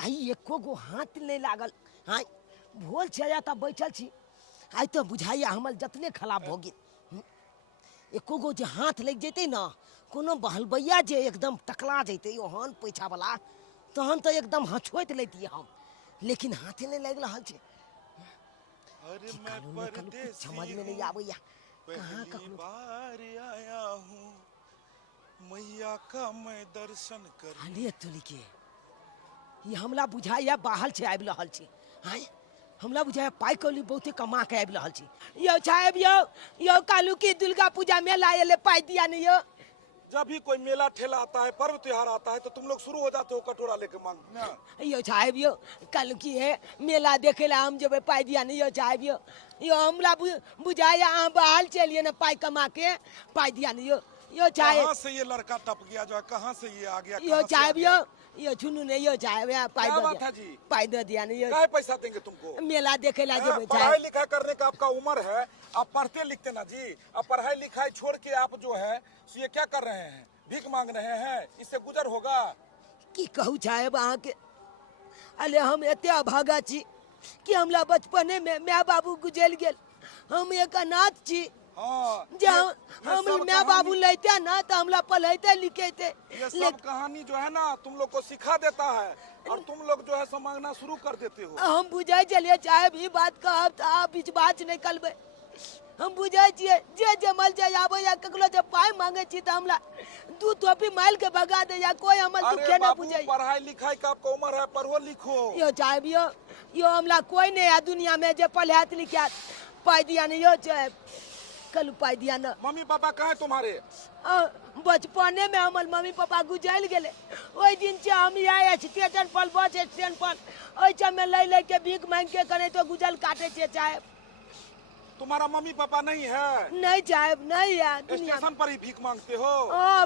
आई एको गो हाथ नहीं लागल। हाँ भोल छे तब बैठल छी। आई तो बुझाइए हमर जतने खराब हो गेल। एको गो जे हाथ लग जेते ना कोनो बहलबैया जे एकदम टकला जेते ओहन पैछा वाला तहन तो एकदम हछोइत लेती हम, लेकिन हाथे नहीं लग रहा छे। अरे की मैं करूं न करूं कुछ समझ परदेसी में नहीं हूँ, आवैया। कहाँ पहली कखनो बार आया हूँ, मैया का मैं दर्शन करूं। हालिए तुली के ये हमला बुझाइया बाहर से आबि रहल छी। हाय हमला बुझाइया पाई कौली बहुते कमा के आबि रहल छी। यो साहेब यो कालू की दुर्गा पूजा मेला एले पाई दिया नहीं यो। जब भी कोई मेला ठेला आता है, पर्व त्योहार आता है, तो तुम लोग शुरू हो जाते हो कटोरा लेके मांगना। यो साहेब यो कल की है मेला देखे ला हम जब पाई दिया नहीं यो साहेब यो हमला बुझाइया अहाँ बाहर चलिए ना पाई कमा के पाई दिया नहीं यो साहेब। कहाँ से ये लड़का टप गया जो है, कहाँ से ये आ गया, यो कहाँ से आ साहेब गया? यो सुनू ने यो साहेब पाई क्या दे बात दिया है जी? पाई दे दिया नहीं यो क्या पैसा देंगे तुमको? मेला देखे ला जब पढ़ाई साहेब। लिखाई करने का आपका उम्र है, आप पढ़ते लिखते ना जी। अब पढ़ाई लिखाई छोड़ के आप जो है ये क्या कर रहे हैं, भीख मांग रहे हैं, इससे गुजर होगा? की कहू साहेब अहाँ के अले हम एते अभागा छी कि हमला बचपने में माँ बाबू गुजर गेल। हम एक अनाथ छी। हाँ, जे हम सब माँ बाबू लेते ना तो हमला पढ़ते लिखेते। ये सब कहानी जो है ना तुम लोग को सिखा देता है और तुम लोग जो है सब मांगना शुरू कर देते हो। हम बुझे चलिए साहेब ई बात कहब तो आप बीच बात नहीं करबे। हम बुझे छिए जे जमल जाए आबे या ककलो जब पाई मांगे छी तो हमला दू टोपी माइल के भगा दे या कोई हमर अरे दुखे न बाबू, बुझे। पढ़ाई लिखाई का आपका उम्र है, पढ़ो लिखो। यो साहेब यो हमला कोई नहीं है दुनिया में जे पढ़ात लिखात पाई दिया नहीं यो साहेब कल पाई दिया न। मम्मी पापा कहाँ है तुम्हारे? बचपने में हमार मम्मी पापा गुजर गए। ओई दिन से हम आए स्टेशन पर बस स्टैंड पर ओइसे में ले के भीख मांग के करे तो गुजर काटे छे साहेब। तुम्हारा मम्मी पापा नहीं है? नहीं साहेब नहीं है दुनिया स्टेशन पर ही भीख मांगते हो?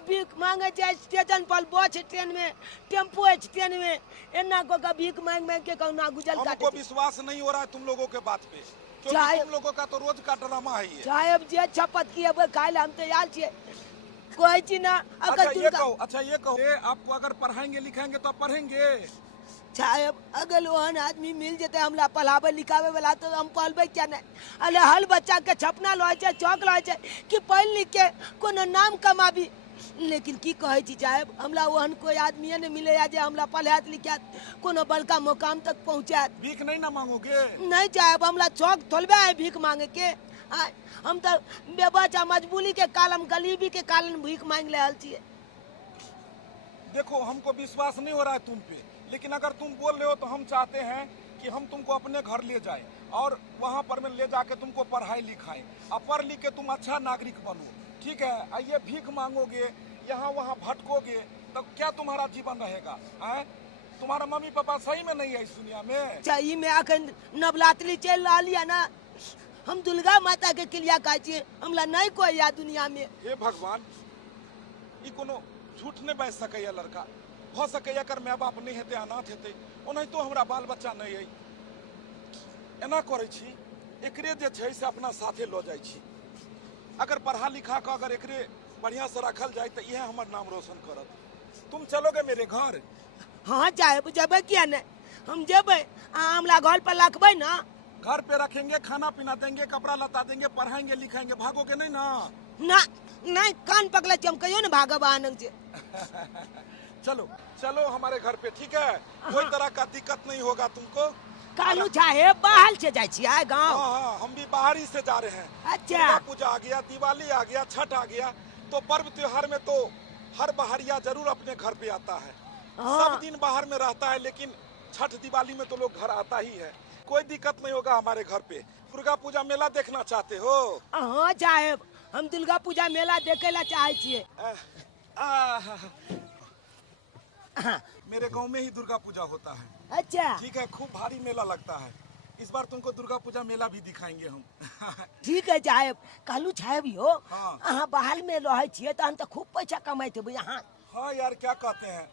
भीख मांगे छे स्टेशन पर बस स्टैंड में टेम्पो स्टैंड में एना को का भीख मांग मांग के कौना गुजर काटे। हमको विश्वास नहीं हो रहा है तुम लोगों के बात पे, क्योंकि तुम लोगों का तो रोज का ड्रामा है ये। साहेब जे शपथ किए खाए हम तैयार छे कोई चीज ना। अच्छा ये कहो आपको अगर पढ़ाएंगे लिखाएंगे तो आप पढ़ेंगे? साहेब अगर ओहन आदमी मिल जेते हमला पढ़ावे लिखावे वाला तो हम पढ़बे क्या नहीं। अरे हर बच्चा के छपना लय छे चौक लय छे कि पढ़ लिख के कोनो नाम कमाबी, लेकिन की कहे छी साहेब हमला ओहन कोई आदमी नहीं मिले जे हमला पढ़ात लिखात कोनो बड़का मुकाम तक पहुंचात। भीख नहीं ना मांगोगे? नहीं साहेब हमला चौक थोलबे है भीख मांगे के। हम तो बेबचा मजबूरी के कारण गरीबी के कारण भीख मांग ले छिए। देखो हमको विश्वास नहीं हो रहा है तुम पे, लेकिन अगर तुम बोल रहे हो तो हम चाहते हैं कि हम तुमको अपने घर ले जाएं और वहाँ पर में ले जाके तुमको पढ़ाई लिखाएं और पढ़ लिख के तुम अच्छा नागरिक बनो, ठीक है? ये भीख मांगोगे यहाँ वहाँ भटकोगे तो क्या तुम्हारा जीवन रहेगा? तुम्हारा मम्मी पापा सही में नहीं है इस दुनिया में? सही में अखन नवरात्रि चल रही है ना, हम दुर्गा माता के क्रिया का हमला नहीं कोई या दुनिया में। हे भगवान, ई कोनो झूठ नहीं बज सके लड़का। हो सके एकर माय बाप नहीं हेते, अनाथ हेते, ओनाहि तो हमरा बाल बच्चा नहीं है। एना करे छी एकरे जे छै से अपना साथे लो जाय छी। अगर पढ़ा लिखा के अगर एकरे बढ़िया से रखल जाए तो यह हमर नाम रोशन करत। तुम चलोगे मेरे घर? हाँ साहेब जब किया नहीं हम जब हमला घर पर रखबे ना। घर पे रखेंगे, खाना पीना देंगे, कपड़ा लता देंगे, पढ़ाएंगे लिखाएंगे, भागोगे नहीं ना? ना नहीं कान पकड़े हम कहियो ना भागब आनंद से। चलो चलो हमारे घर पे, ठीक है? कोई तरह का दिक्कत नहीं होगा तुमको। कालू चाहे बाहर से जाए छिए गाँव। हाँ, हम भी बाहर ही से जा रहे हैं। अच्छा दुर्गा पूजा आ गया, दिवाली आ गया, छठ आ गया, तो पर्व त्योहार में तो हर बाहरिया जरूर अपने घर पे आता है। सब दिन बाहर में रहता है, लेकिन छठ दिवाली में तो लोग घर आता ही है। कोई दिक्कत नहीं होगा हमारे घर पे। दुर्गा पूजा मेला देखना चाहते हो? हाँ साहेब हम दुर्गा पूजा मेला देखे ला चाहे छिए। मेरे गांव में ही दुर्गा पूजा होता है। अच्छा ठीक है, खूब भारी मेला लगता है। इस बार तुमको दुर्गा पूजा मेला भी दिखाएंगे हम। ठीक है साहेब। कालू साहेब यो हाँ। अहाँ बाहर में रहे छिए तहन तो खूब पैसा कमाते हो यहाँ। हाँ यार क्या कहते हैं,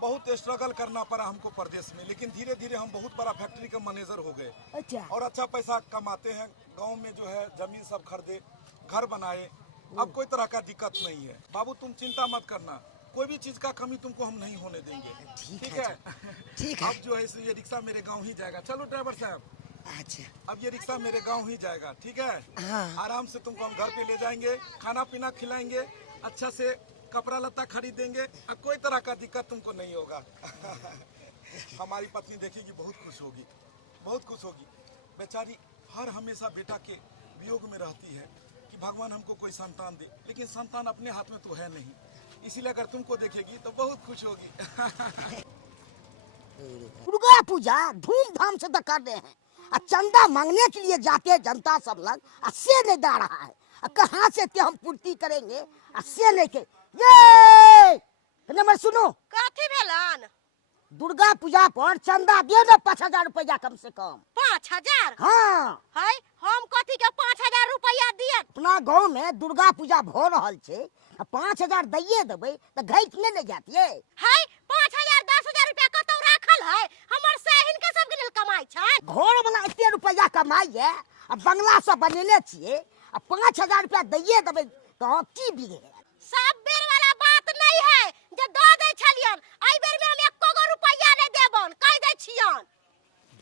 बहुत स्ट्रगल करना पड़ा हमको प्रदेश में, लेकिन धीरे धीरे हम बहुत बड़ा फैक्ट्री के मैनेजर हो गए। अच्छा और अच्छा पैसा कमाते हैं। गांव में जो है जमीन सब खरीदे, घर बनाए, अब कोई तरह का दिक्कत नहीं है। बाबू तुम चिंता मत करना, कोई भी चीज का कमी तुमको हम नहीं होने देंगे। ठीक ठीक है है। ठीक है। अब जो है ये रिक्शा मेरे गांव ही जाएगा। चलो ड्राइवर साहब, अच्छा अब ये रिक्शा मेरे गांव ही जाएगा। ठीक है। हाँ। आराम से तुमको हम घर पे ले जाएंगे, खाना पीना खिलाएंगे, अच्छा से कपड़ा लत्ता खरीदेंगे, और कोई तरह का दिक्कत तुमको नहीं होगा। हमारी पत्नी देखेगी, बहुत खुश होगी, बहुत खुश होगी। बेचारी हर हमेशा बेटा के वियोग में रहती है कि भगवान हमको कोई संतान दे, लेकिन संतान अपने हाथ में तो है नहीं, इसीलिए अगर तुमको देखेगी तो बहुत खुश होगी। दुर्गा पूजा धूमधाम से तो कर रहे हैं, और चंदा मांगने के लिए जाते हैं जनता सब लोग, और से नहीं दा रहा है, और कहाँ से ते हम पूर्ति करेंगे, और से लेके ये नंबर सुनो, कथी भेलन? दुर्गा पूजा पर चंदा दे दो 5,000 रुपया कम से कम। 5,000? हाँ, है हम कथी के 5,000 रुपया दिए? अपना गांव में दुर्गा पूजा भ रहल छे, 5,000 दैये देबै तो घैट नहीं ले जातिए। है 5,000 10,000 रुपया कतौ राखल है? हमर सहिन के सब के कमाई छै। घर वाला एते रुपया कमाइए, अब बंगला सब बनेले छिए, 5,000 रुपया दैये देबै तो की बिगे। सब बेर वाला बात नहीं है जे द दे छलियन, एई बेर में हम एको गो रुपया नहीं देबन, कह दे छियन।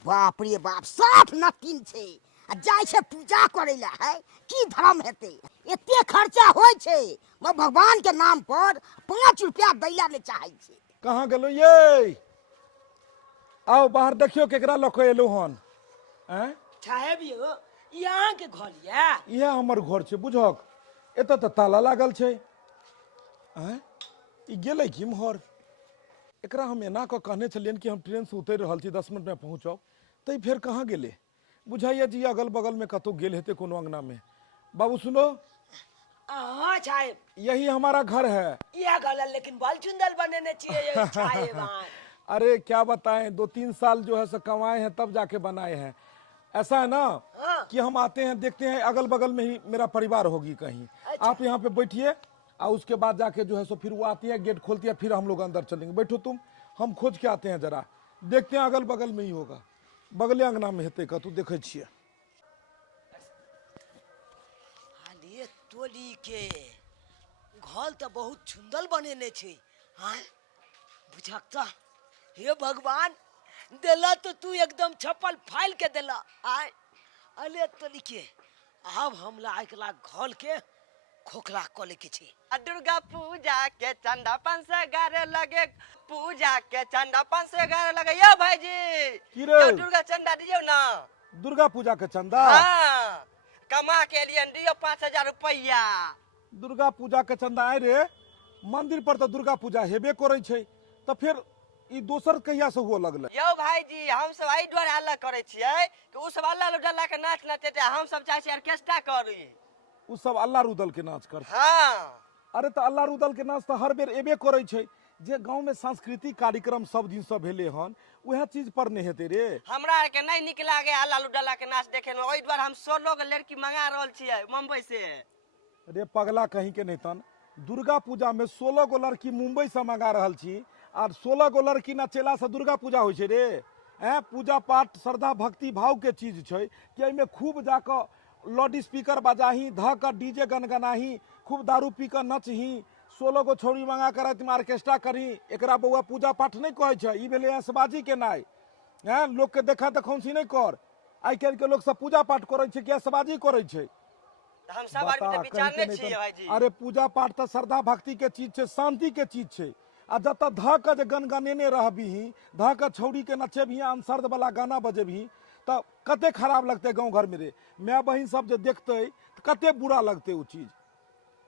बाप रे बाप, साफ नतीन छे, आ जाय छे पूजा करे ला, है की धर्म हेते, एते खर्चा होय छे, मैं भगवान के नाम पर 5 रुपया दैला नहीं चाहे छे। कहाँ गेलो ये? आओ बाहर देखियो केकरा लको एलो हन। साहेब यो यहाँ के घर या यह हमर घर छे, बुझक एत तो ताला लागल छे। ई गेलै कि इम्हर? एकरा हम एना क कहने छलियन कि हम ट्रेन से उतर रहल छी, 10 मिनट में पहुंचब, तो फिर कहाँ गेले? बुझाइए जी अगल बगल में कतौ गेल हेते कोनो अंगना में। बाबू सुनो, हाँ साहेब, यही हमारा घर है। यह गलत लेकिन बाल चुंदल बनने चाहिए साहेब। अरे क्या बताएं, 2-3 साल जो है सो कमाए हैं तब जाके बनाए हैं। ऐसा है ना हाँ। कि हम आते हैं देखते हैं, अगल बगल में ही मेरा परिवार होगी कहीं। अच्छा। आप यहाँ पे बैठिए, और उसके बाद जाके जो है सो फिर वो आती है, गेट खोलती है, फिर हम लोग अंदर चलेंगे। बैठो तुम, हम खोज के आते हैं, जरा देखते हैं, अगल बगल में ही होगा, बगले अंगना में हेते का, तू देखे छिए। अरे टोली के घर तो बहुत सुंदर बनेने छे। हाँ बुझकता, हे भगवान, देला तो तू एकदम छप्पल फाइल के देला। आय अले टोली के अब हमला एकला घर के खोखला कले के छे। दुर्गा पूजा के चंदा 511 लगे, पूजा के चंदा 511 लगे। यो भाईजी, की रे? यो दुर्गा चंदा दियो ना। दुर्गा पूजा के चंदा? हाँ, कमा के लिए दियो 5,000 रुपया। दुर्गा पूजा के चंदा आए रे, मंदिर पर तो दुर्गा पूजा हेबे करे छे, तो फिर ई दोसर कहिया से हुआ लगले? यो भाईजी, हम सब आई द्वारा अलग करे छिए कि उ सब अल्लाह उल्लाह के नाच नाचते, हम सब चाहे छी ऑर्केस्ट्रा करी। उ सब अल्लाह रुदल के नाच कर। हाँ, अरे तो अल्लाह रुदल के नाच तो हर बेर एबे करे छे। जे गांव में सांस्कृतिक कार्यक्रम सब दिन से भेले हन, वह चीज पर नहीं हेते रे। हमरा आर के नहीं निक लागे अल्लाह उल्लाह के नाच देखे में, ओई द्वारा हम 16 गो लड़की मंगा रहल छिए मुंबई से। अरे पगला कहीं के नहीं तन, दुर्गा पूजा में 16 गो लड़की मुंबई से मंगा रहल छी, और 16 गो लड़की नचेला से दुर्गा पूजा होइ छे रे। पूजा पाठ श्रद्धा भक्ति भाव के चीज छे कि एमे खूब जाकर लाउड स्पीकर बजाही, ध कर डीजे गनगनाही, खूब दारू पी कर नचही, 16 गो छौरी मंगा कर रात में ऑर्केस्ट्रा करी। एकरा बउआ पूजा पाठ नहीं कहे छे, ई भेले ऐशबाजी के नाय। लोग के देखा देखौंसी नहीं कर। आई काल्हि के लोग सब पूजा पाठ करे छे कि ऐशबाजी करे छे? हम सब आदमी तो विचार नहीं छिए भाईजी। अरे पूजा पाठ तो श्रद्धा भक्ति के चीज छे, शांति के चीज छे। आ जत ध के जे गनगनेने रहबी, ध के छौरी के नचेबही, अनसर्द वाला गाना बजेबही, तो कते खराब लगते गांव घर में रे। माय बहिन सब जे देखते तो कते बुरा लगते उ चीज।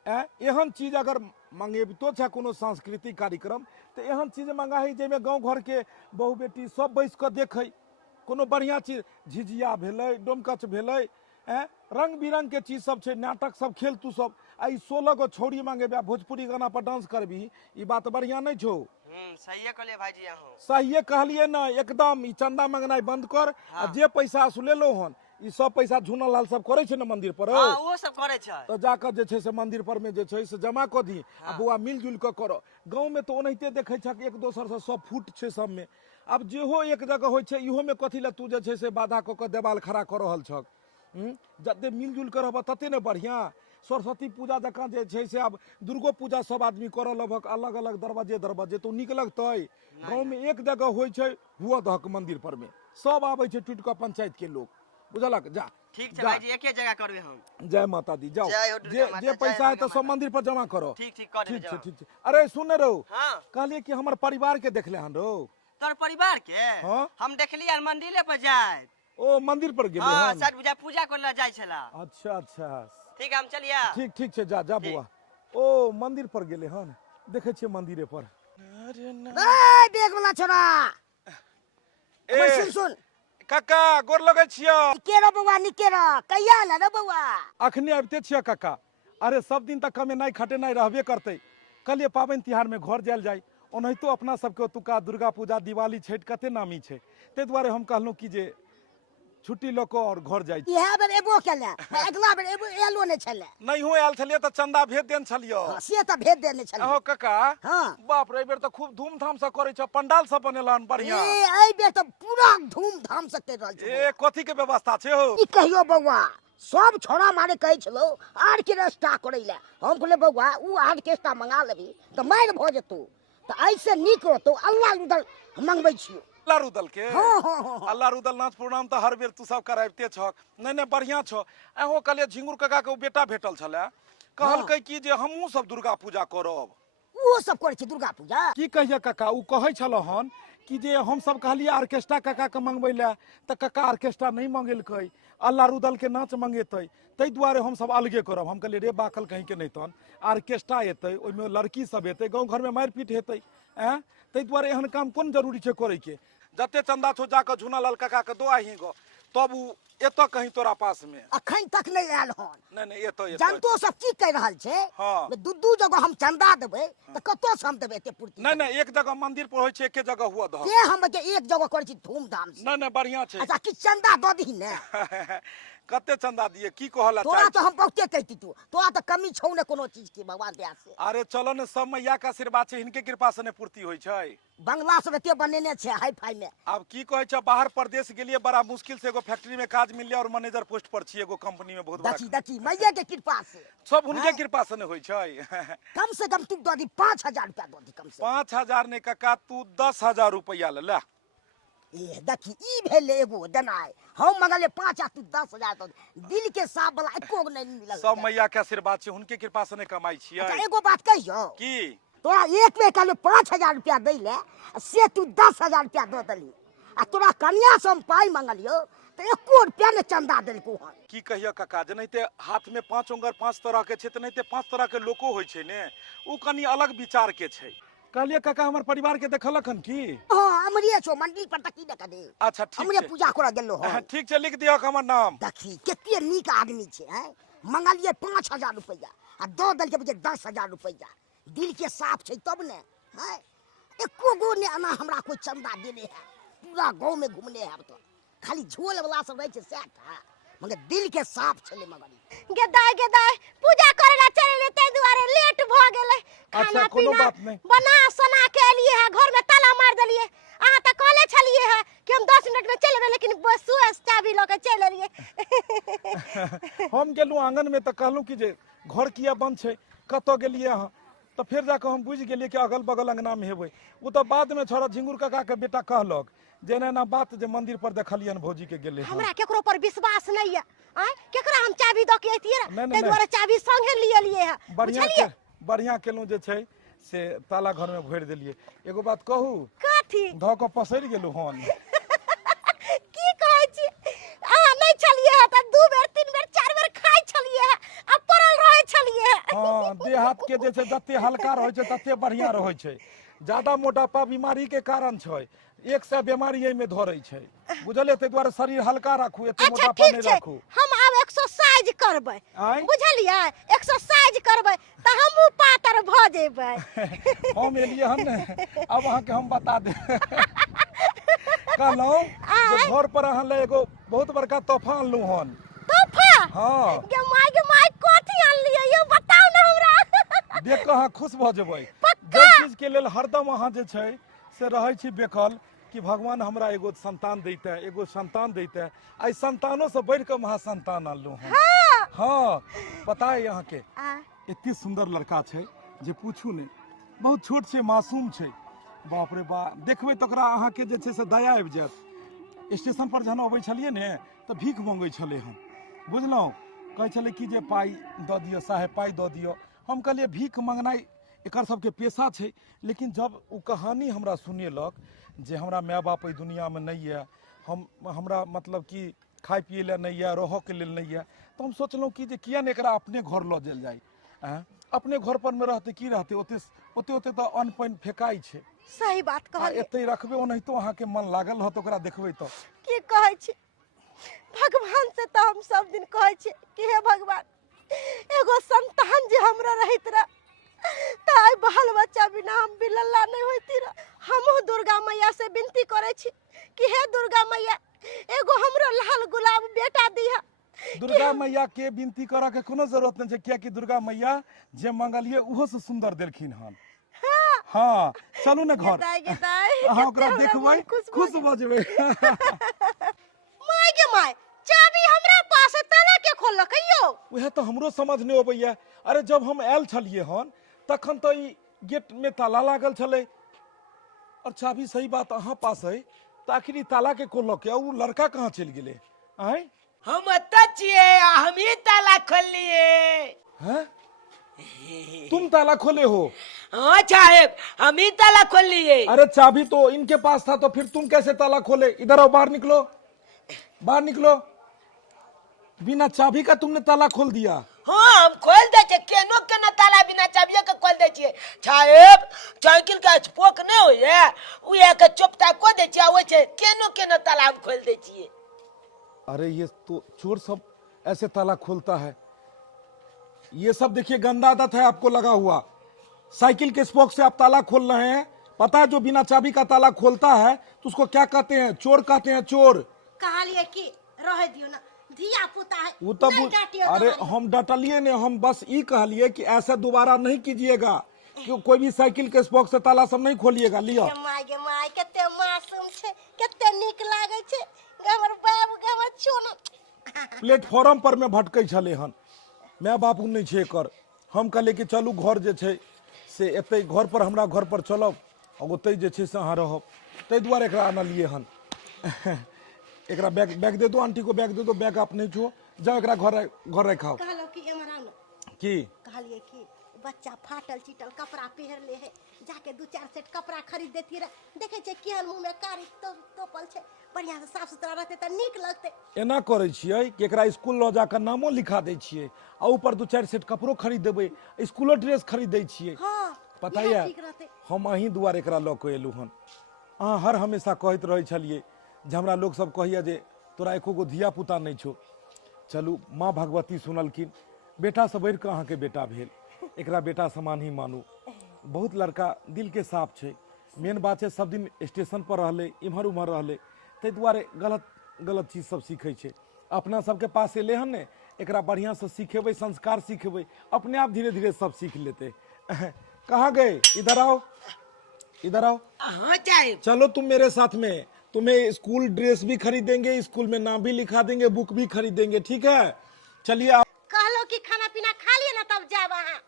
एहन चीज अगर मंगेबतो छे कोनो सांस्कृतिक कार्यक्रम, तो एहन चीज मंगाही जेमे गांव घर के बहू बेटी सब बैस के देखे। कोनो बढ़िया चीज, झिझिया भेलै, डोमकच भेलै, रंग बिरंग के चीज सब छे, नाटक सब खेल तू सब। आई 16 गो छौरी मांगेबा, भोजपुरी गाना पर डांस करबी, ई बात बढ़िया नहीं छो। सही कहलिए भाईजी अहूँ। सही कहलिए ना, एकदम। ई चंदा मांगनाई बंद कर। आ जे पैसा सुलेलो हन, ई सब पैसा झूना लाल सब करे छे ना मंदिर पर, हाँ वो सब करे छे। तो जाकर जे छे से मंदिर पर में जे छे से जमा क दी। आ बुआ मिलजुल के करो। गांव में तो ओनहिते देखे छ एक दोसर से सब फूट छे सब में। अब जेहो एक जगह होय छे, इहो में कथी ला तू जे छे से बाधा क के देवाल खड़ा कर रहल छक। जते मिलजुल कर रहब तते ने बढ़िया। सरस्वती पूजा जकाँ जे छै से आब दुर्गो पूजा सब आदमी करऽ लगभग अलग अलग दरवाजे तो नीक लगतै। गाँव में एक जगह होइ छै हुआ दहक मंदिर पर में सब आबै छै टूट कऽ पंचायत के लोग, बुझलक? जा ठीक छै भाईजी, एके जगह करबे हम। जय माता दी, जाओ जय हो दुर्गा जे माता, जे जय पैसा है दुर्गा तो सब माता। मंदिर पर जमा करो। ठीक ठीक कर देबे ठीक छै जमा। ठीक छै। अरे सुनने रहो, हाँ कहलिए कि हमर परिवार के देखले हन रो। तोर परिवार के हाँ। हम देखलिए मंदिरे पर जाए। ओ मंदिर पर गेले हाँ हन। सर पूजा पूजा करला जाय छला। अच्छा अच्छा ठीक है हम चलिए। ठीक ठीक छै, जा जा ठीक। बुआ। ओ मंदिर पर गेले हन, देखे छियै मंदिरे पर। अरे ना ए बेग वाला छोरा, हमर सुन सुन, काका गोर लगै छियो। निके रह बउआ, निके रह। कहिया आल रे बउआ? अखने आबिते छियै काका। अरे सब दिन तक कमेनाइ खटेनाइ रहबे करतै, कहलिए पाबनि तिहार में घर जायल जाय। ओनाहितो अपना सबके ओतुका दुर्गा पूजा दिवाली छठि कते नामी छै, ताहि दुआरे हम कहलहुँ कि जे छुट्टी लऽ कऽ और घर जाइ छी। इहे बेर एबो केले, अगला बेर एबो एलो नहि छले। नहियो आयल छलियै तऽ चंदा भेज देन छलियो। हाँ, से तऽ भेज देने छले। अहो काका, हाँ। बाप रे, एहि बेर तऽ खूब धूमधाम से करै छ, पंडाल सब बनेलन बढ़िया। ए एहि बेर तऽ पूरा धूमधाम से कर रहल छै। ए कथी के व्यवस्था छै हो? ई कहियो बउआ, सब छोड़ा मारे कहै छलो आर्केस्ट्रा करै ले। हम कहले बउआ ऊ आर्केस्ट्रा मंगा लेबी तऽ मारि भऽ जेतौ, तऽ ऐसे नीक रहतौ। अल्लाह रुदल मंगबै छियो। अल्लाह रुदल के? हाँ हाँ हाँ हाँ। अल्लाह रुदल नाच प्रोग्राम तऽ हर बेर तू सब कराबिते छक। नहीं नहीं बढ़िया छो। अहो कहलिए झिंगुर काका के बेटा भेटल छले, कहलकै कि जे हमहूँ सब दुर्गा पूजा करब। वो सब करे छै दुर्गा पूजा। की कहिए काका, ऊ कहै छलो हन कि जे हम सब कहलिए ऑर्केस्ट्रा काका के मंगबै ले, तऽ काका ऑर्केस्ट्रा नहीं मंगेलकै, अल्लाह रुदल के नाच मंगेतै, ताहि दुआरे हम सब अलगे करब। हम कहलिए रे बाकल कहीं के नहीं, तहन ऑर्केस्ट्रा एतै, ओहिमे लड़की सब एतै, गाँव घर में मारपीट हेतै। ताहि दुआरे एहन काम कोन जरूरी छै करे के? जते चंदा छो जाकर झूना लाल काका के दो आही गो, तब ऊ एतो कहीं तोरा पास में। अखन तक नहीं आयल हन। नहीं नहीं एतो एतो। जनतो सब की कह रहल छै? हाँ। दू दू जगह हम चंदा देबै तऽ कतौ से हम देबै एते पूर्ति? नहीं नहीं एक जगह मंदिर पर होइ छै, एके जगह हुआ दह। के हम के एक जगह करे छी धूमधाम से। नहीं नहीं बढ़िया छै। अच्छा किछ चंदा दऽ दही ने। कते चंदा दिए की कहला तोरा चाही? तो हम बहुते कहती तू, तोरा तो कमी छौ ने कोनो चीज की भगवान दया से। अरे चलो ने, सब मैया का आशीर्वाद छै, हिनके कृपा से ने पूर्ति होइ छै। बंगला सब एते बनेने छै हाई फाई में। अब की कहे छै, बाहर प्रदेश गेलिए, बड़ा मुश्किल से एगो फैक्ट्री में काज मिलले और मैनेजर पोस्ट पर छी एगो कंपनी में बहुत बड़ा। देखी देखी मैया के कृपा से सब उनके कृपा से ने होइ छै। कम से कम तू दऽ दी 5,000 रुपया दऽ दी कम से। 5,000 ने काका, तू 10,000 रुपया ले। ए देखी ई भेले एगो देनाय। हम मंगले 5 आ तू 10,000 दऽ दी। दिल के साफ वाला एको गो नहीं मिलल। सब मैया के आशीर्वाद छै, उनके कृपा से ने कमाई छियै। अच्छा एगो बात कहियो, की तोरा एक बेर कहले 5,000 रुपया दै ले, से तू 10,000 रुपया दऽ देली। आ तोरा कन्या से हम पाई मंगलियो तऽ एको रुपया ने चंदा देलको हन। की कहियो काका, जेनाहिते हाथ में 5 उंगर 5 तरह के छै, तेनाहिते 5 तरह के लोको होइ छै ने, ऊ कनी अलग विचार के छै। कहलिए काका हमर परिवार के देखलक हन की? हां हमरे छो मंदिर पर तकी देख दे। अच्छा ठीक हमरे छै। पूजा करा गेलो हन। ठीक छै, लिख दियो हमर नाम। देखी केते नीक आदमी छै हैं। मंगलिए 5,000 रुपया आ दऽ देलके बुझे 10,000 रुपया। दिल के साफ छै तब ने हैं। एको गो ने अना हमरा कोई चंदा देने है। पूरा गांव में घूमने है तो खाली झोल वाला सब रहे छै सेटा, मगर दिल के साफ छले। मगर गेदाय पूजा करे ला चले ले, तै दुआरे लेट भ गेले। अच्छा, खाना कोनो पीना बात नहीं। बना सना के लिए है, घर में ताला मार देलिए। अहाँ त कहले छलिए है कि हम 10 मिनट में चले, लेकिन बसु चाबी ल के चले रहिए। हम गेलू आंगन में तो कहलू कि जे घर किया बंद छै, कतो गेलिए अहाँ? तो फिर जाकर हम बुझ गेलिए कि अगल बगल अंगना में हेबै। वो तो बाद में छोरा झिंगुर काका के बेटा कहलक जे ना बात जे मंदिर पर देखलियन भौजी के गेले हन। हमरा केकरो पर विश्वास नहीं है। आय केकरा हम चाबी द के एतिए रे, नहीं, तै नहीं। दुआरे चाबी संगे लिए है। बुझलिए? बढ़िया केलू जे छै से ताला घर में भरि देलिए। एगो बात कहू, कथी ध के पसरि गेलू हन। की कहै छी? अहाँ नहीं छलिए है त 2 बेर 3 बेर 4 बेर खाइ छलिए है, आ पड़ल रहै छलिए है। हाँ, देह हाथ के जे छै जते हल्का रहै छै तते बढ़िया रहै छै। ज्यादा मोटापा बीमारी के कारण छै, 100 बीमारी एहि में धरै छै, बुझलिए? ताहि दुआरे शरीर हल्का राखू, एते अच्छा मोटापा ठीक नहीं छै, राखू। हम आब एक्सरसाइज करबै। आँय? बुझलिए? एक्सरसाइज करबै त हमहू पातर भ जेबै। हम एलिए हन ने, अब अहाँ के हम बता दे। कहलहुँ जे घर पर अहाँ ले एगो बहुत बड़का तोहफा अनलू हन। तोहफा? हाँ, गे माय कथी आनलिए यो बताउ ना हमरा। देख कऽ अहाँ खुश भऽ जेबै। पक्का? जे चीज के लेल हरदम अहाँ जे छै से रहै छी बेकल कि भगवान हमरा एगो संतान दैते, एगो संतान दैते। आई संतानों से बढ़ि कऽ महासंतान अनलू हन। हाँ पता है यहाँ के आ इतनी सुंदर लड़का छै जे पूछू नहीं, बहुत छोट छै, मासूम छै। बाप रे बाप, देखबै तो ओकरा अहाँके जे छै से दया आबि जायत। स्टेशन पर जहन अबै छलियै ने तऽ भीख मंगै छलै हन, बुझलहुँ। कहै छलै कि जे पाइ दऽ दिअ साहेब, पाइ दऽ दिअ। हम कहलिए भीख मंगनाइ एकर सबके पेशा छै। लेकिन जब वो कहानी हमरा सुनेलक जे हमरा माय बाप एहि दुनियामे नहीं है, हमरा मतलब कि खाए पिए लए नहीं है, रहऽके लेल नहीं है, तो हम सोचलहुँ कि जे किया नहि एकरा अपने घर लऽ जायल जाय। अपने घर पर में रहते की रहते, ओते ओते ओते तो अन्न पानि फेकाई छै। सही बात कहलिए। एते रखबे ओनाहितो अहाँके मन लागल रहत ओकरा देखबै तो। की कहै छी, भगवान से तो हम सब दिन कहै छी कि हे भगवान एगो संतान जे हमरा रहित रह, ताई बाल बच्चा बिना हम बिलल्ला नहीं होती रह। हमहू दुर्गा मैया से विनती करे छी कि हे दुर्गा मैया एगो हमरो लाल गुलाब बेटा दिहा। दुर्गा मैया के विनती करऽ के कोनो जरूरत नहीं छै, कियाकि दुर्गा मैया जे मंगलिए उहो से सुंदर देलखिन हन। हाँ चलू ने घर, अहाँ ओकरा देखबै खुश भऽ जेबै। माय गे माय, चाबी हमरा पास है, ताला के खोललकै यौ? वह तो हमरो समझ नहीं अबैया। अरे जब हम आयल छलिए हन तखन तो ई गेट में ताला लागल छलै, और चाबी सही बात अहाँ पास है, तो आखिर ई ताला के खोललक है, वो लड़का कहाँ चलि गेलै? आय हम एतऽ छियै, हम ही ताला खोललिए। हैं? तुम ताला खोले हो? हाँ साहेब, हम ही ताला खोललिए। अरे चाबी तो इनके पास था, तो फिर तुम कैसे ताला खोले? इधर आओ, बाहर निकलो, बाहर निकलो। बिना चाबी का तुमने ताला खोल दिया? हाँ हम खोल दे छे, केनो केनो ताला बिना चाबिये के खोल दे छिए। साहेब साइकिल के स्पोक नहीं होइए, उहे के चोपता को दे छिए, ओइ छे केनो केनो ताला हम खोल दे छिए। अरे ये तो चोर सब ऐसे ताला खोलता है। ये सब देखिए गंदा आदत है आपको लगा हुआ। साइकिल के स्पोक से आप ताला खोल रहे हैं। पता है जो बिना चाबी का ताला खोलता है तो उसको क्या कहते हैं? चोर कहते हैं, चोर। कहलिए कि रह दियो ना, धिया पुता है। वो तब नहीं डांटियो अरे हमारी। हम डटलिए ने, हम बस ये कहलिए कि ऐसा दोबारा नहीं कीजिएगा, कि कोई भी साइकिल के स्पोक से ताला सब नहीं खोलिएगा। लिया गे माय कते मासूम छे, कते नीक लागे छे। हमर बाबू के हमर चोना प्लेटफॉर्म पर में भटकै छले हन, माय बापू नहीं छे एकर। हम कहलिए कि चलू घर जे छै से एते घर पर, हमरा घर पर चलब और ओते जे छै से अहाँ रहब, ताहि दुआरे एकरा आनलिए हन। एकरा बैग बैग दे दो, आंटी को बैग दे दो, बैग आप नहीं छो, जाओ एकरा घर रखाओ। कहलो कि एमरा न की कहलिए कि बच्चा फाटल चिटल कपड़ा पहन ले है, जाके दू चार सेट कपड़ा खरीद देती रह। देखे छे केहन मुंह में कारी तोपल छे, बढ़िया से साफ सुथरा रहते त नीक लगते। एना करे छियै कि एकरा स्कूल लऽ जाकर नामो लिखा दै छियै, आ ऊपर दू चारि सेट कपड़ो खरीद देबै, स्कूलो ड्रेस खरीद दै छियै। हाँ पता यह है ठीक रहते। हम अहीं दुआरे एकरा लऽ कऽ एलू हन। अहाँ हर हमेशा कहैत रहै छलिए जे हमरा लोग सब कहैया जे तोरा एको गो धिया पुता नहीं छो। चलू माँ भगवती सुनलखिन, बेटा से बढ़ि कऽ अहाँके बेटा भेल, एकरा बेटा समान ही मानू। बहुत लड़का दिल के साफ छै। मेन बात है सब दिन स्टेशन पर रहले, इम्हर उम्हर रहले, ताहि दुआरे गलत गलत चीज सब सीखै छै। अपना सबके पास एले हन ने, एकरा बढ़िया से सीखेबै, संस्कार सीखेबै, अपने आप धीरे धीरे सब सीख लेते। कहाँ गए? इधर आओ, इधर आओ। हाँ साहेब। चलो तुम मेरे साथ में, तुम्हें स्कूल ड्रेस भी खरीदेंगे, स्कूल में नाम भी लिखा देंगे, बुक भी खरीदेंगे, ठीक है? चलिए आप। कहलो कि खाना पीना खा लिए ना तब जाब अहाँ।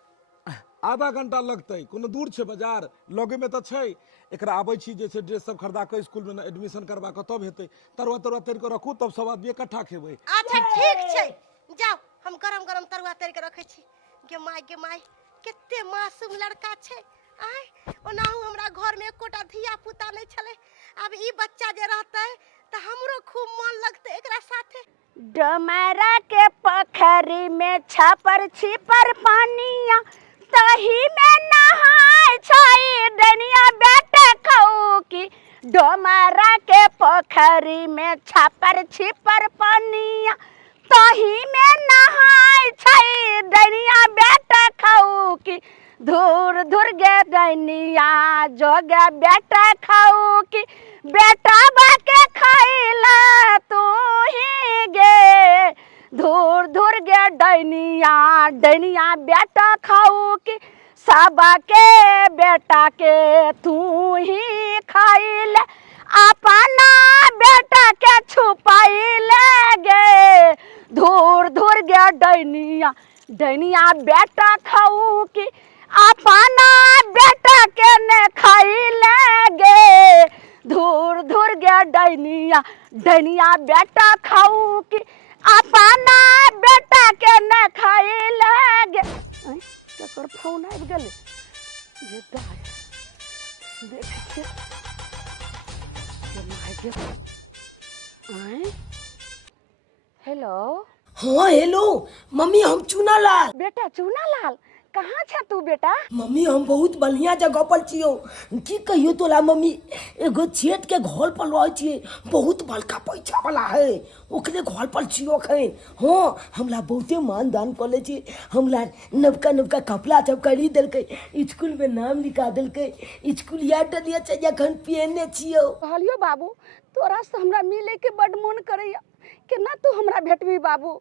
आधा घंटा लगते, कोनो दूर छै बाजार, लगे में तो छै। एकरा आबै छी जे छै ड्रेस सब खरीदा के स्कूल में एडमिशन करवा के तब हेतै। तरुआ तरुआ तैर के रखू, तब सब आदमी इकट्ठा खेबै। अच्छा ठीक छै, जाओ हम गरम गरम तरुआ तैर के रखे छी। गे माय कते मासूम लड़का छै। आय ओनाहू हमरा घर में एकोटा धिया पुता नहीं छले, अब ई बच्चा जे रहते त हमरो खूब मन लगते एकरा साथे। डमरा के पोखरी में छापर छिपर पानिया, तही में नहाय छई डनिया बेटा खाऊ की। डमरा के पोखरी में छापर छिपर पानिया, तही में नहाय छई डनिया बेटा खाऊ की। धूर धुर गे डनिया जोगे बेटा खाऊ की। बेटा बाके खाइला तू ही गे, धूर धुर गे डनिया डनिया बेटा खाऊ की। सबा के बेटा के तू ही खाइले, अपना बेटा के छुपाइले गे, धूर धुर गे डनिया। डनिया बेटा खाऊ की अपना बेटा के ने खाई लेगे धूर धूर गया डनिया डनिया बेटा खाऊ की अपना बेटा के ने खाई लेगे केकर फोन आबि गेलै ये दाय देखे के माय गे हेलो हाँ हेलो मम्मी, हम चूना लाल। बेटा चूना लाल कहाँ छे तू बेटा? मम्मी हम बहुत बढ़िया जगह पर छियो। की कहियो तोला मम्मी, एगो छेट के घर पर रह छिए, बहुत बड़का पैसा वाला है, ओकरे घर पर छियो खैन। हाँ हमरा बहुते मान दान कर ले छी, हमरा नवका नवका कपड़ा सब खरीद देलकै, स्कूल में नाम लिखा देलकै, स्कूलिया डलिया चाहिए खन पहनने छियो। कहलियो बाबू तोरा से हमरा मिले के बड मन करैया, केना तू हमरा भेटबी बाबू?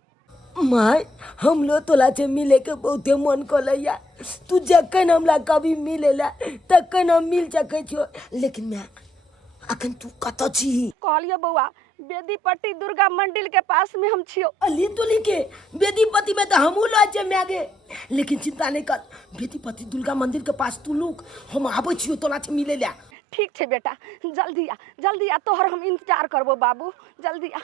माय हमलो तोला से मिले के बहुते मन कलैया, तू जखन हमरा कभी मिलेला तखन हम मिल सकै छो। लेकिन मैं अखन तू कत छी? कहलियो बउआ बेदीपट्टी दुर्गा मंदिर के पास में हम छियो। अली तोली के बेदीपट्टी में तो हमहू लय छै मैगे, लेकिन चिंता नहीं कर, बेदीपट्टी दुर्गा मंदिर के पास तू लोग हम आबै छियो तोला से मिलेला। ठीक छे बेटा, जल्दी आ तोहर हम इंतजार करबो बाबू, जल्दी आ।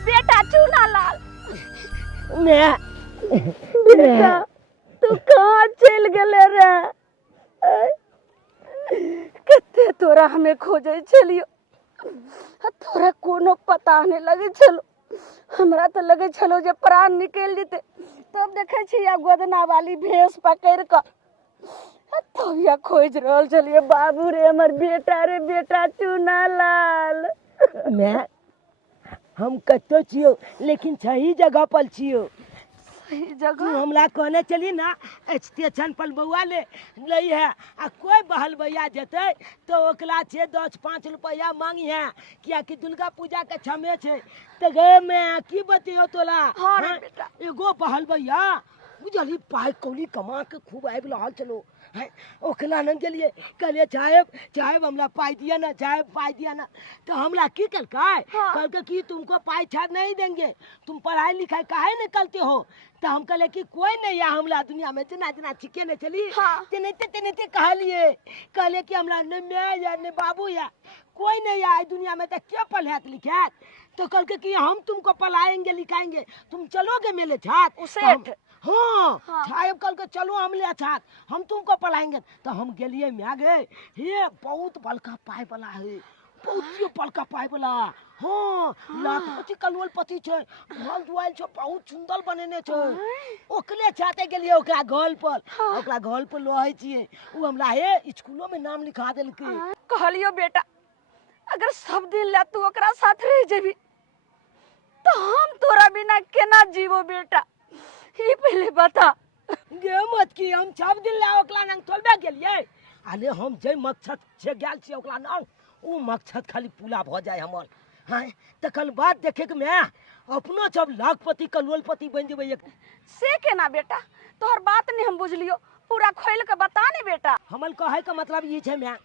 बेटा चूना लाल, बेटा तू कहाँ चल गेले रे? कते तोरा हमें खोजे छलियो, तोरा कोनो पता नहीं लगे छलो, हमरा तो लगे छलो जे प्राण निकल जेते। तब देखे छिया गोदना वाली भैंस पकड़ कर तब या खोज रहल छलिए। बाबू रे हमर बेटा रे, बेटा चूना लाल। मैं हम कतो छियो, लेकिन सही जगह पर छियो। सही तू जगह हमरा कहने चली ना स्टेशन पर बउआ ले लई है, आ कोई बहल भैया जेते तो ओकला छे 10-5 रुपया मांगी है, किया कि दुर्गा पूजा के छमे छे। तो गे मैं की बतियो तोला, हाँ रे हाँ? बेटा। एगो बहल भैया बुझली पाई कौली कमा के खूब आबि रहल चलो है, ओकला न गेलिए, कहलिए साहेब हमरा पाई दिया ना, साहेब पाई दिया ना। तो हमरा की कलकै, हाँ। कहलकै कि तुमको पाई छाड़ नहीं देंगे, तुम पढ़ाई लिखाई काहे नहीं करते हो। तो हम कहले कि कोई नहीं है हमरा दुनिया में, जना जना छिके नहीं चली, हाँ। तेनते कहले कि हमरा न मैं या न बाबू या कोई नहीं है दुनिया में, तो क्या पढ़ात लिखात। तो कहलके कि हम तुमको पढ़ाएंगे लिखाएंगे, तुम चलोगे मेरे साथ। उसेठ। हाँ, हाँ। साहब कल के चलो हमले साथ, हम तुमको पढ़ाएंगे। तो हम गेलिए में आगे, ये बहुत बड़का पाई वाला है, बहुत बड़का पाई वाला। हाँ, लाखपति करोड़पति छे, घर दुआर छे, बहुत सुंदर बनेने छे। ओकले चाहते गेलिए ओकरा घर पर, ओकरा घर पर लहै छिए, उ हमरा हे स्कूलों में नाम लिखा देलकै। कहलियो बेटा अगर सब दिन ला तू ओकरा साथ रह जेबी तो हम तोरा बिना केना जीवो बेटा, ही पहले बता। गे मत की हम सब दिन ला ओकला नंग थोड़बे गेलिए, अरे हम जे मकसद से गेल छी ओकला नंग, उ मकसद खाली पूरा भ जाए हमर। हाँ, तखन बाद देखे के मैं अपनो सब लाखपति करोड़पति बन जेबै। से केना बेटा, तोहर बात नहीं हम बुझलियो, पूरा खोल के बता ने बेटा। हमर कहे का मतलब ये छे मैं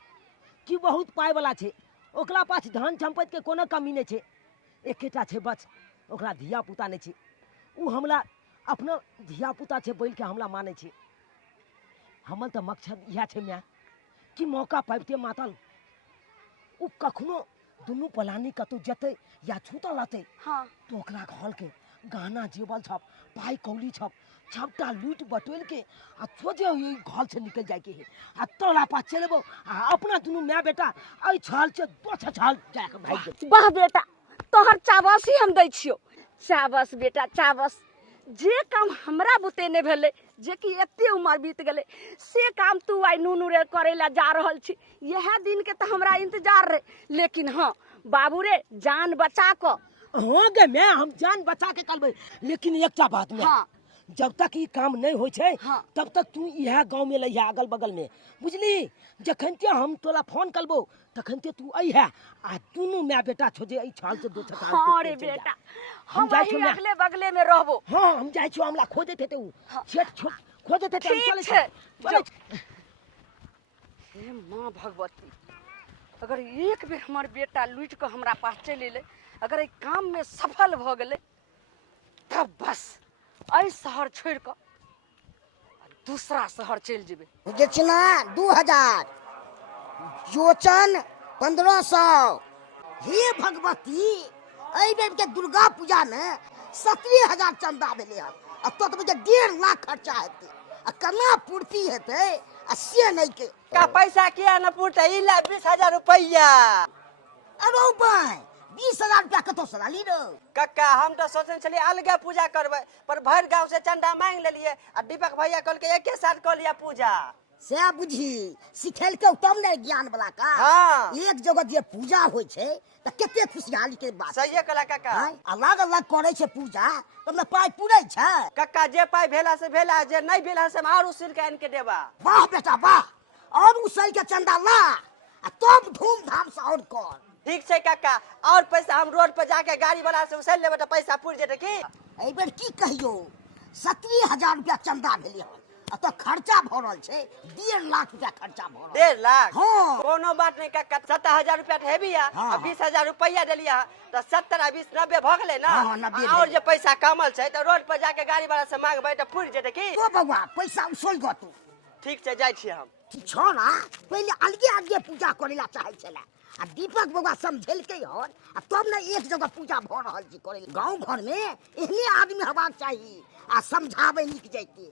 कि बहुत पाई वाला छे, ओकरा पास धन संपत्ति के कोनो कमी नहीं छे, एकेटा छे बस ओकरा धिया पुता नहीं छे। उ हमरा अपना धिया पुता छे बोल के हमरा माने छे। हमर तो मकसद यह छे मैं कि मौका पाबते मातल उ कखनो दुनू पलानी कतौ जते या छूतल रहते, हाँ तो ओकरा घर के गहना जेवर छप, पाई कौली छप, सबटा लूट बटोल के आ सोचे ये घर से निकल जाए के है, आ तोरा पास चलेबो आ अपना दुनू माय बेटा आई छाल से दोछ छाल जाके भाग जेतै। वाह बेटा, तोहर चाबस ही हम दै छियो। चाबस बेटा चाबस, जे काम हमरा बुते ने भेले, जे कि एते उम्र बीत गेले, से काम तू आई नूनू रे करे ला जा रहल छी। यह दिन के तो हमरा इंतजार रे, लेकिन हाँ बाबू रे जान बचा को। हाँ गे मैं हम जान बचा के करबै, लेकिन एकटा बात में हाँ जब तक ई काम नहीं हो छे हाँ। तब तक तू यह गांव में लइहा अगल बगल में बुझली। जखन के हम तोला फोन करबो तखन ते तू अइहा आ दुनू माय बेटा छोजे ई छाल से दो छका हाँ रे बेटा हम जाय वही छौ ना। अगले बगले में रहबो। हाँ हम जाय छौ हमरा खोजे थे तू छेट खोजे थे हम ठीक चले छै, चले हे माँ भगवती, अगर एक बेर हमार बेटा लूट के हमरा पास चल अले, अगर ई काम में सफल भ गेले तब बस एहि शहर छोड़ के दूसरा शहर चल जेबे। दक्षिणा 2000, जोचन 1500। हे भगवती एहि बेर के दुर्गा पूजा में 17,000 चंदा भेले हन आ तो मुझे 1.5 लाख खर्चा हेते आ कना पूर्ति हेते आ से नहीं के का पैसा किया न पूछते इला 20,000 रुपया। अरे भाई 20,000 रुपया कतो से ली रो कक्का हम तो सोचने चलिए अलगे पूजा करबे पर भर गांव से चंदा मांग लेलिए आ दीपक भैया कल के एके साथ कर लिया पूजा। से बुझी सिखेल के तब ने ज्ञान वाला का हाँ। एक जगह जे पूजा होय छे त केते खुशहाली के बात सही कला कक्का। अलग अलग करे छे पूजा तब ने पाई पूरे छे। कक्का जे पाई भेला से भेला, जे नहीं भेला से और उसिल के आन के देबा। वाह बेटा वाह और उसल के चंदा ला आ तब धूमधाम से और कर। ठीक छै कक्का, और पैसा हम रोड पर जाके गाड़ी वाला से उसल लेबे तो पैसा पूर जेते की। एहि बेर की कहियो 17,000 रुपया चंदा भेले हन आ तो खर्चा भ रहल छे 1.5 लाख रुपया खर्चा भ रहल। 1.5 लाख हाँ। कोनो बात नहीं कक्का, 70,000 रुपया तो हेबिया हाँ। 20,000 रुपया देलिया तो 70 आ 20 90 भ गेले ना। हाँ, 90 और जे पैसा कमल छै तो रोड पर जाके गाड़ी वाला से मांगबे तो पूर जेते की। तो बउआ पैसा उसल ग तू ठीक छै जाय छी हम। ठीक छौ ना। पहले अलगे अलगे पूजा करेला चाहे छला आ दीपक बउआ समझेलकै हन आ तब ने एक जगह पूजा भ रहल छी करे। गांव घर में एहने आदमी हेबाक चाही आ समझावे नीक जैते।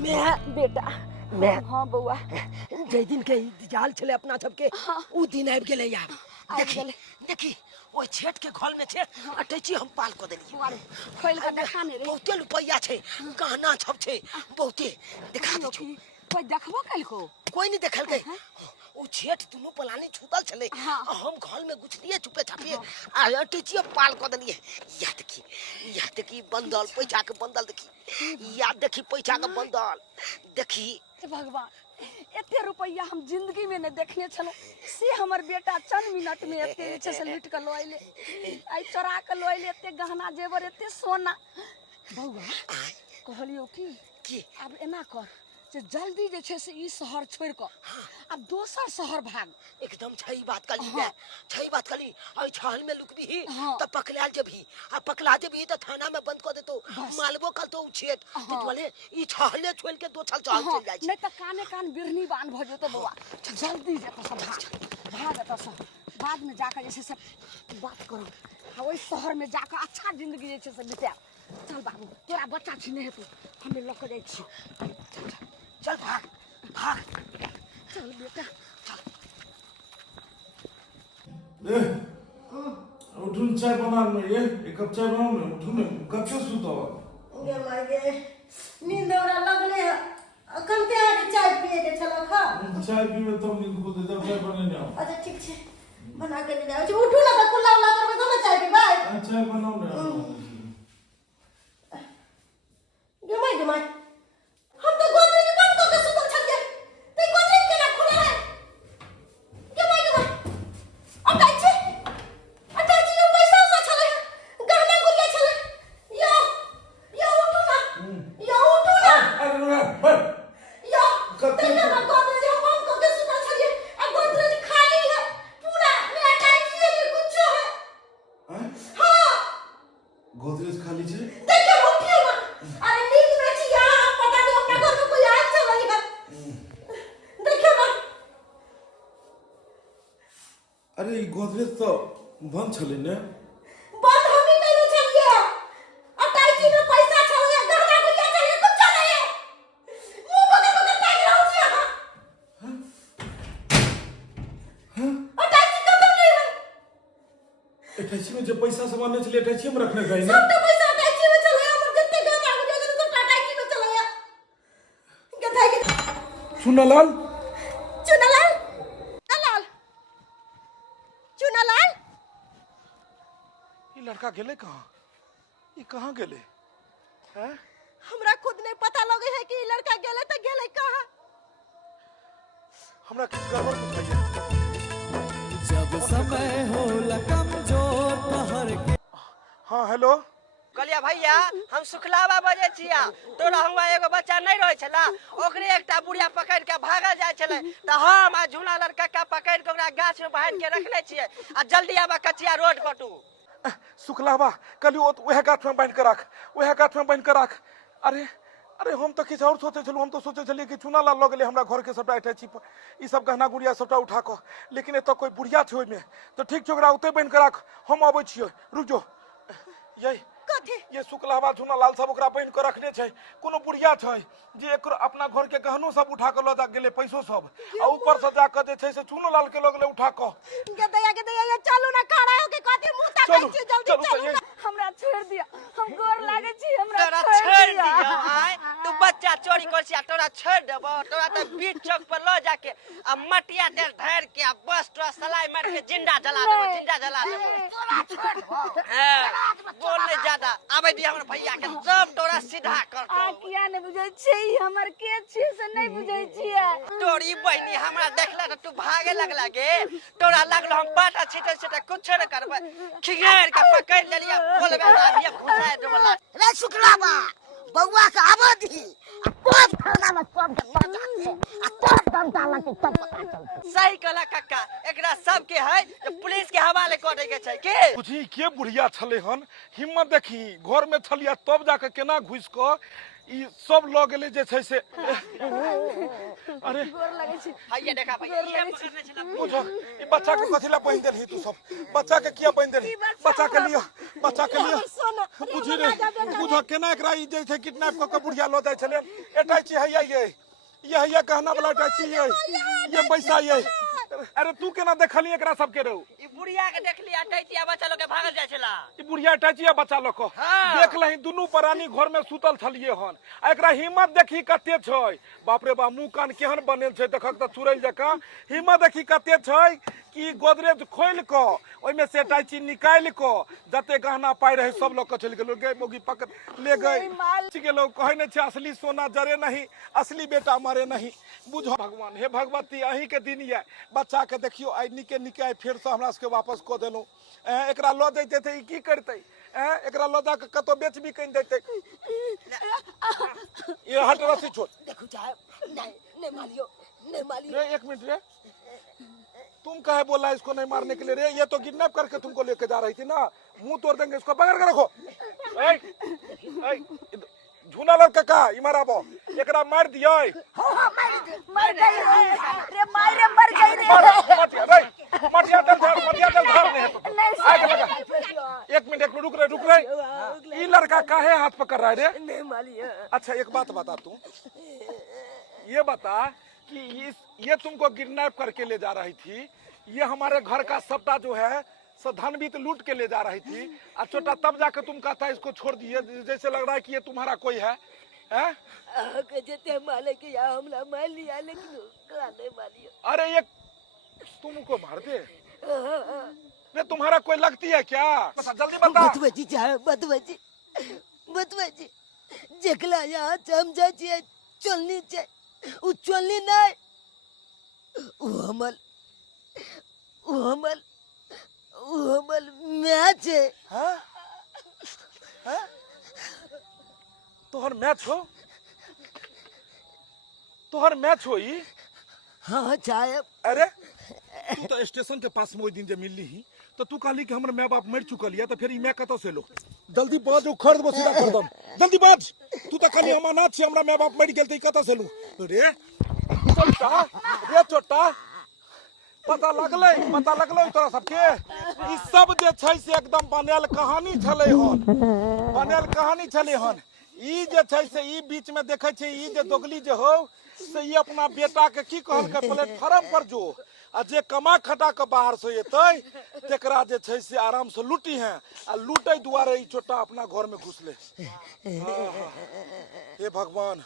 मैं बेटा मैं हाँ बउआ जे दिन के जाल छले अपना सबके उ दिन आबि गेले यार। आबि देखी गेलै। देखी ओइ छेट के घर में छे अटैची हम पाल को देली। खोल के देखा नहीं रे। बहुते रुपया छे गहना सब छे बहुते देखा दे छो। कोई देखबो कल को कोई नहीं देखल के उ छेट दुनु पलानी छूतल छले हाँ। आ हम घर में घुसलिए चुपे चापे आ अटैची पाल को देलिए। या देखी बंदल पैसा के बंदल देखी या देखी पैसा के बंदल देखी। हे भगवान एते रुपया हम जिंदगी में नहीं देखने छलो से हमर बेटा चंद मिनट में एते नीचे से लूट के लो आइले आई चोरा के लो आइले एते गहना जेवर एते सोना। बउआ कहलियो की अब एना कर जे जल्दी जे छै से ई शहर छोड़ कऽ अब दोसर शहर भाग। एकदम सही बात कली हाँ। सही बात कली। और छहल में लुकबी ही हाँ। तब पकड़ाल जबी आ पकड़ा जबी तो थाना में बंद कर देतो बस। मालबो कल तो उछेट हाँ। तो बोले ई छहले छोड़ के दो छल चल हाँ, चल जाय नहीं तो काने कान बिरनी बांध भ जेतो बउआ। जल्दी जेतो सब भाग एतो सब बाद में जाकर जैसे सब बात करो आ ओई शहर में जाकर अच्छा जिंदगी जे छै से बिता। चल बाबू तोरा बच्चा छिने हेतौ हमें लक जाय छी। चल भाग भाग चल बेटा उठून चाय बना में ये एक कप चाय बनाओ ना उठून कब से सुतो गे माय गे नींद हमरा लगले अखन ते आके चाय पिए के छला खा। चाय पीवे तो नींद को दे दे चाय बनाने आओ अच्छा ठीक छे बना के ले आओ। उठू ना तो कुल्ला उल्ला करबे तो ना चाय पीबे। चाय बनाओ ना गे माय हम तो गोदरेज बंद करके सुतल छलिए ते गोदरेज केना खुले है। गे माय अटाची यो पैसा उसा छले गहना गुड़िया छले यो उठू ना अरे बस यो कब ते ना गोदरेज हम बंद करके सुतल छलिए आ गोदरेज खाली है पूरा मेरा टाइची है कुछ है। हां गोदरेज खाली छे देखिए उठिए ना अरे नींद में छी यहाँ पता नहीं अपना घर में कोई आए चला है। देखिए ना अरे ई गोदरेज तो बंद छले ने बंद हम ही नहीं छलिए अटाइची में पैसा छलिए गहना गुड़िया छलिए कुछ नहीं मुंह बगल बगल ताक रहू छी यहाँ अटाइची कब नहीं है। अटैची में जो पैसा सामान ने चले अटैची में रखने गए सब तो पैसा अटाइची में चले हमर कितने गहना गुड़िया तो अटाइची में चले गधा की सुनलाल चुनालाल लाल चुनालाल ये लड़का गेले कहाँ ये कहाँ गेले हैं हमरा खुद नहीं पता लगे है कि लड़का गेले तो गेले कहाँ। हमरा किस गड़बड़ बताइए जब समय हो कमजोर पहर के। हाँ हेलो कहलिया भैया हम सुखलावा बजे छिया तोरा हुआ एगो बच्चा नहीं रहे छला ओकरे एकटा बुढ़िया पकड़ के भागल जाय छले त हम आ झूला लड़का के पकड़ के ओकरा गाछ में बांध के रखले छियै आ जल्दी आबा कचिया रोड पटू। शुक्लावा कल वह गाछ में बांध के रख वह गाछ में बांध के रख। अरे अरे हम तो किछु और सोचे छलू हम तो सोचे छलिए कि चूना लाल लग गेले हमरा घर के सबटा अटैची ई सब गहना गुड़िया सबटा उठा के लेकिन एत कोई बुढ़िया छै ओइमे तो ठीक छै ओकरा ओते बांध के रख हम आबै छियै रुक जो यही कथी ये शुक्लावा चूना लाल सब ओकरा बांध के रखने छै कोनो बुढ़िया छै जे एकरो अपना घर के गहनो सब उठा के ल जा गेले पैसो सब आ ऊपर से जाके जे छै से चूना लाल के लग गेले उठा के के दया ये चलू ना खड़ा हो के कथी मुंह ताकै चलू छी जल्दी चलू चलू ना। हमरा छोड़ दिया हम गोर लागे छी हमरा तोरा छोड़ छोड़ दिया। दियो आय तू बच्चा चोरी कर छिया तोरा छोड़ देबो तोरा त बीच चौक पर ल जाके आ मटिया दे धर के आ बस तोरा सलाई मार के जिंदा जला देबो जिंदा जला देबो। बोल नहीं ज्यादा आबे दी हमर भैया के सब तोरा सीधा कर आ किया नहीं बुझै छी हमर के छी से नहीं बुझै छियै। तोरी बहनी हमरा देखला त तू भागे लगला गे तोरा लगलो हम बाटा छिटे छिटे कुछ न करबे खिगेर के पकड़ लेलिया बोलबे आबिया घुसाए देबला। रे शुक्लावा बउआ के आवा दी तब थाना में सब के बचा के तब दम डाला के तब पता चलते। सही कहला काका एकरा सब के है पुलिस के हवाले कर दे के छै के बुझी के बुढ़िया छले हन हिम्मत देखी घर में छलिया तब जाके केना घुस क ई सब ल गेले जे छै से अरे गोर लागे छी भैया देखा भैया ये पकड़ने छला बुझो ई बच्चा के कथिला पहिन देलही तू सब बच्चा के किया पहिन देलही बच्चा के लियो बुझी रे बुझो केना एकरा ई जे छै किडनैप क के बुढ़िया ल जाय छले अटैची हैया ये गहना वाला अटैची ये पैसा ये अरे तू केना देखली एकरा सब के रहू ई बुढ़िया के देखली अटैचिया बच्चा लोग के भागल जाय छला ई बुढ़िया अटैचिया बच्चा लोग को हाँ। देख लही दुनू प्राणी घर में सुतल छलिए हन आ एकरा हिम्मत देखी कते छै बाप रे बा मुंह कान केहन बनल छै देखक त चुरैल जका हिम्मत देखी कते छै कि गोदरेज खोल क ओइ में से अटैची निकाल क जते गहना पाई रहे सब लोग के चल गेलो गे मोगी पकड़ ले गए गेलो कहे न छै असली सोना जरे नहीं असली बेटा मरे नहीं बुझो भगवान हे भगवती अही के दिन ये बच्चा के देखियो आई निके निके आई फिर से हमरा सबके वापस को देलू। एकरा लो देते थे ई की करते? एकरा लो जा के कतो बेच भी कहीं देते। ये हट रस्सी छोड़। देखो साहब, नहीं नहीं मारियो, नहीं मारियो। रे एक मिनट रे, तुम काहे बोला इसको नहीं मारने के लिए रे? ये तो किडनैप करके तुमको लेके जा रही थी ना। मुंह तोड़ देंगे इसको, पकड़ के रखो। झूला लड़का का इमारा बो एकरा मार दिया। मर गई रे माई रे, मर गई रे। मटिया रे, मटिया चल घर में है तो। एक मिनट रुक रहे। ये लड़का काहे हाथ पकड़ रहा है रे? नहीं मारियो। अच्छा एक बात बता, तू ये बता कि ये तुमको किडनैप करके ले जा रही थी, ये हमारे घर का सबटा जो है धन भी तो लूट के ले जा रही थी। और छोटा तब जाकर तुम कहता है इसको छोड़ दिए, जैसे लग रहा है कि ये तुम्हारा कोई है, हैं? कहते माले कि या हमला मार लिया, लेकिन नहीं मारियो। अरे ये तुमको मार दे रे? तुम्हारा कोई लगती है क्या? बता जल्दी बता। बतवजी साहब, बतवजी जेकला यहाँ समझा छिए चलनी छे, उ चलनी नहीं, उ हमल मैच है। हाँ? हाँ? तोहर मैच हो ई? हाँ साहब। अरे तू तो स्टेशन के पास में ओई दिन जे मिलली ही तो तू कहली कि हमर माँ बाप मर चुकल है, तो फिर ई मैं कतो से लो? जल्दी बाज, उखड़ दबो सीधा कर दम। जल्दी बाज। तू तो कहली हम अनाथ छी, हमरा माँ बाप मर गेल, त ई कतो से लो रे? छोटा पता लगलै तोरा सबके? ई सब जे छै से एकदम बनल कहानी छलै हन। ई जे छै से ई बीच में देखे छै ई जे दोगली जे हो से ई अपना बेटा के की कहल के प्लेटफार्म पर जो आ जे कमा खटा के बाहर से एतै तेकरा जे छै से आराम से लूटी है आ लूटै दुआरे ई छोटा अपना घर में घुसले। हे भगवान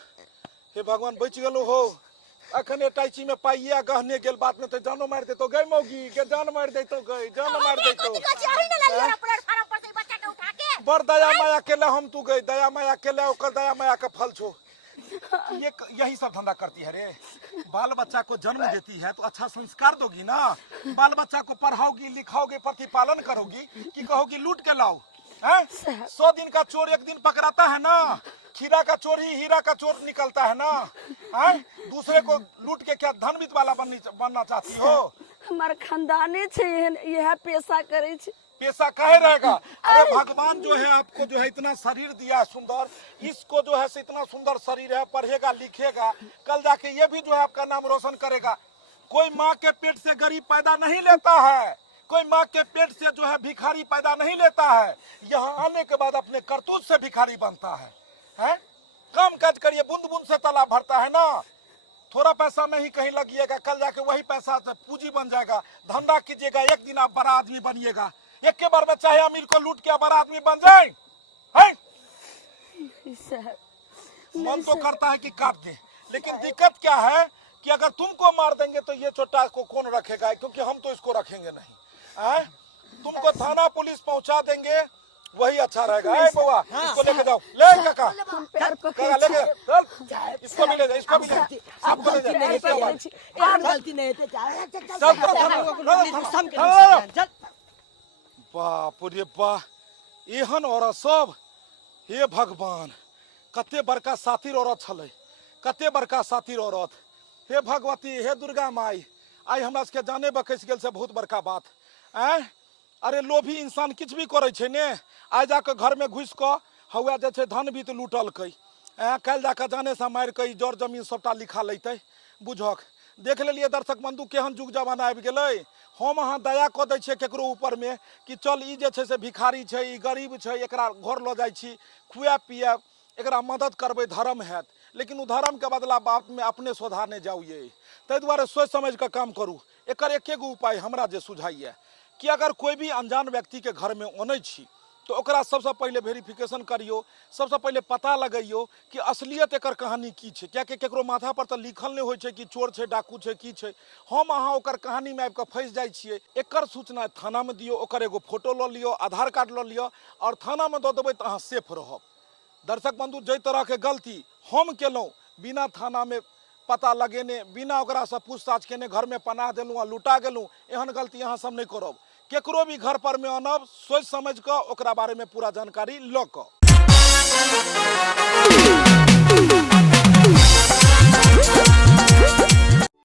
बच गेलो हो। अखने टाइची में पाइया गहने गेल, बात में तो जानो मार देतो गई मौगी के, जान मार देतो गई, जान मार देतो। बड़ दया माया केला हम तू गई, दया माया केला ओकर दया माया का फल छो। ये यही सब धंधा करती है रे। बाल बच्चा को जन्म देती है तो अच्छा संस्कार दोगी ना, बाल बच्चा को पढ़ाओगी लिखाओगी प्रतिपालन करोगी कि कहोगी लूट के लाओ? 100 दिन का चोर एक दिन पकड़ाता है ना, खीरा का चोर ही हीरा का चोर निकलता है ना। दूसरे को लूट के क्या धनवित वाला बनना चाहती हो? हमार खानदाने छे यह पेशा करे छे। पेशा काहे रहेगा? अरे भगवान जो है आपको जो है इतना शरीर दिया है सुंदर, इसको जो है इतना सुंदर शरीर है, पढ़ेगा लिखेगा, कल जाके ये भी जो है आपका नाम रोशन करेगा। कोई माँ के पेट से गरीब पैदा नहीं लेता है, कोई माँ के पेट से जो है भिखारी पैदा नहीं लेता है। यहाँ आने के बाद अपने करतूत से भिखारी बनता है। काम काज करिए, बूंद बूंद से तालाब भरता है ना। थोड़ा पैसा नहीं कहीं लगिएगा, कल जाके वही पैसा से पूंजी बन जाएगा। धंधा कीजिएगा, एक दिन आप बड़ा आदमी बनिएगा। एक के बार में चाहे अमीर को लूट के बड़ा आदमी बन जाए। मन तो करता है कि काट दे, लेकिन दिक्कत क्या है कि अगर तुमको मार देंगे तो ये छोटा को कौन रखेगा? क्योंकि हम तो इसको रखेंगे नहीं। तुमको थाना पुलिस पहुंचा देंगे, वही अच्छा रहेगा। बउआ इसको लेके जाओ, ले काका लेके चल, इसको भी ले जा, इसको भी ले, सबको ले जा। गलती नहीं है चल। बाप रे बाप, एहन औरत सब, हे भगवान कते बड़का सातिर औरत छलै, कते बड़का सातिर औरत। हे भगवती, हे दुर्गा माई, आई हमरा सबके जाने बकैस गेल से बहुत बड़का बात। अरे लोभी इंसान किछ भी करे छै ने, आज जाके घर में घुस के हौआ जे छै धन भी तो लूटलकै, कल जाके जाने से मार के जर जमीन सबटा लिखा लेतै। बुझक देख लेलिए दर्शक बंधु केहन जुग जमाना आबि गेलै। हम अहाँ दया कऽ दै छियै केकरो ऊपर में कि चल ई जे छै से भिखारी छै, ई गरीब छै, एकरा घर लऽ जाइ छी, खुआब पियाब, एकरा मदद करबै, धर्म हैत। लेकिन उ धर्म के बदला बाप में अपने सोधा नहीं जाइए। ताहि दुआरे सोच समझ के काम करू। एकर एकेगो उपाय हमरा जे सुझाइए कि अगर कोई भी अनजान व्यक्ति के घर में आनै छी तो ओकरा सबसे पहले वेरिफिकेशन करियो, सबसे पहले पता लगैयो कि असलियत एकर कहानी की छै। कियाकि केकरो माथा पर तो लिखल नहीं होइ छै कि चोर छै, डाकू छै, की छै। हम अहाँ ओकर कहानी में आबि कऽ फंसि जाइ छियै। एकर सूचना थाना में दियो, ओकर एगो फोटो लऽ लियो, आधार कार्ड लऽ लियो और थाना में दऽ देबै तऽ अहाँ सेफ रहब। दर्शक बंधु, जै तरह के गलती हम केलहुँ बिना थाना में पता लगेने बिना ओकरा से पूछताछ केने घर में पनाह देलूँ आ लुटा गेलूँ, एहन गलती अहाँ सब नहीं करब। केकरो भी घर पर में आनब सोच समझ कऽ ओकरा बारे में पूरा जानकारी लऽ कऽ।